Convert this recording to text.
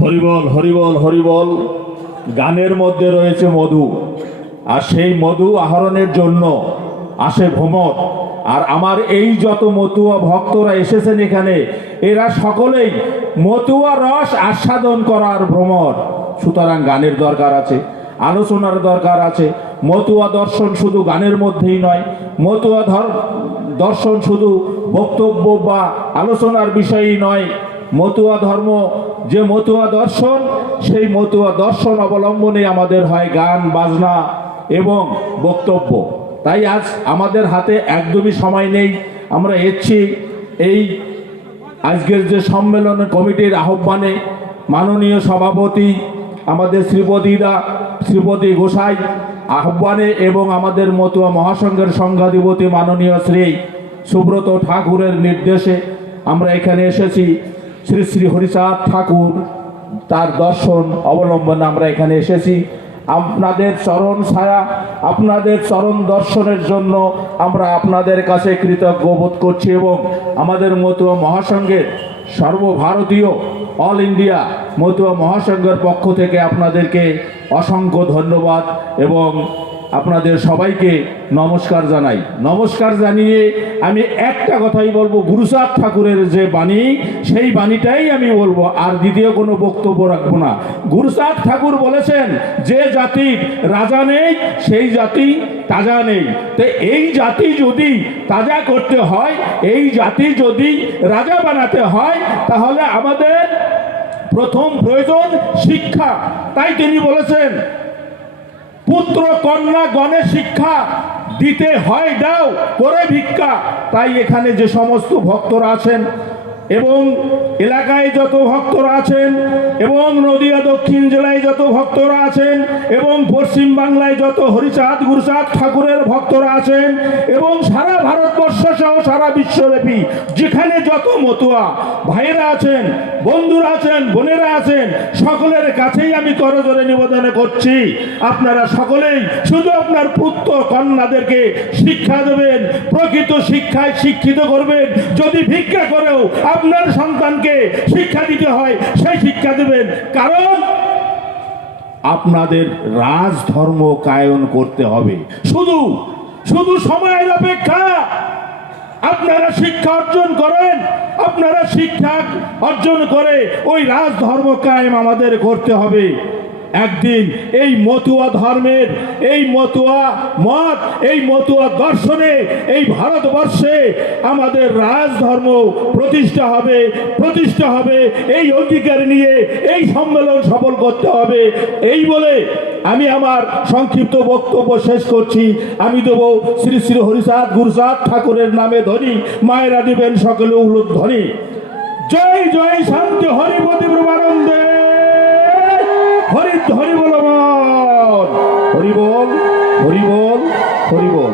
হরিবল হরিবল হরিবল। গানের মধ্যে রয়েছে মধু, আর সেই মধু আহরণের জন্য আসে ভ্রমর। আর আমার এই যত মতুয়া ভক্তরা এসেছেন এখানে, এরা সকলেই মতুয়া রস আস্বাদন করার ভ্রমর। সুতরাং গানের দরকার আছে, আলোচনার দরকার আছে। মতুয়া দর্শন শুধু গানের মধ্যেই নয়, মতুয়া দর্শন শুধু বক্তব্য বা আলোচনার বিষয়ই নয়। মতুয়া ধর্ম যে মতুয়া দর্শন, সেই মতুয়া দর্শন অবলম্বনে আমাদের হয় গান বাজনা এবং বক্তব্য। তাই আজ আমাদের হাতে একদমই সময় নেই। আমরা এসেছি এই আজকের যে সম্মেলন কমিটির আহ্বানে মাননীয় সভাপতি আমাদের শ্রীপতি গোসাই আহ্বানে এবং আমাদের মতুয়া মহাসংঘের সংঘাধিপতি মাননীয় শ্রী সুব্রত ঠাকুরের নির্দেশে আমরা এখানে এসেছি। শ্রী শ্রী হরিচাঁদ ঠাকুর তার দর্শন অবলম্বনে আমরা এখানে এসেছি। আপনাদের চরণ ছায়া, আপনাদের চরণ দর্শনের জন্য আমরা আপনাদের কাছে কৃতজ্ঞ বোধ করছি এবং আমাদের মতুয়া মহাসংঘের সর্বভারতীয় অল ইন্ডিয়া মতুয়া মহাসংঘের পক্ষ থেকে আপনাদেরকে অসংখ্য ধন্যবাদ এবং আপনাদের সবাইকে নমস্কার জানাই। নমস্কার জানিয়ে আমি একটা কথাই বলবো, গুরুচাঁদ ঠাকুরের যে বাণী, সেই বাণীটাই আমি বলবো, আর দ্বিতীয় কোনো বক্তব্য রাখবো না। গুরুচাঁদ ঠাকুর বলেছেন, যে জাতির রাজা নেই সেই জাতি তাজা নেই। তো এই জাতি যদি তাজা করতে হয়, এই জাতি যদি রাজা বানাতে হয়, তাহলে আমাদের প্রথম প্রয়োজন শিক্ষা। তাই তিনি বলেছেন, পুত্র কন্যা গণে শিক্ষা দিতে হয় দাও করে ভিক্ষা। তাই এখানে যে সমস্ত ভক্তরা আছেন এবং এলাকায় যত ভক্তরা আছেন এবং নদিয়া দক্ষিণ জেলায় যত ভক্তরা আছেন এবং পশ্চিম বাংলায় যত হরিচাঁদ গুরুচাঁদ ঠাকুরের ভক্তরা আছেন এবং সারা ভারতবর্ষ সহ সারা বিশ্বব্যাপী যেখানে যত মতুয়া ভাইয়েরা আছেন, বন্ধুরা আছেন, বোনেরা আছেন, সকলের কাছেই আমি করজোড়ে নিবেদন করছি, আপনারা সকলেই শুধু আপনার পুত্র কন্যাদেরকে শিক্ষা দেবেন, প্রকৃত শিক্ষায় শিক্ষিত করবেন। যদি ভিক্ষা করেও আপনার সন্তানকে শিক্ষা দিতে হয়, সেই শিক্ষা দেবেন। কারণ আপনাদের রাজধর্ম কায়ন করতে হবে। শুধু শুধু সময়ের অপেক্ষা। আপনারা শিক্ষা অর্জন করেন, আপনারা শিক্ষা অর্জন করে ওই রাজধর্ম কায়েম আমাদের করতে হবে। একদিন এই মতুয়া ধর্মের, এই মতুয়া মত, এই মতুয়া দর্শনে এই ভারতবর্ষে আমাদের রাজধর্ম প্রতিষ্ঠা হবে। এই অধিকার নিয়ে এই সম্মেলন সফল করতে হবে। এই বলে আমি আমার সংক্ষিপ্ত বক্তব্য শেষ করছি। আমি দেব শ্রী শ্রী হরিচাঁদ গুরুচাঁদ ঠাকুরের নামে ধ্বনি, মায়েরা দিবেন সকলে উলুদ ধ্বনি। জয় জয় শান্তি হরিপতি ব্রহ্মানন্দে হরি হরি বল, হরি বল, হরি বল, হরি বল।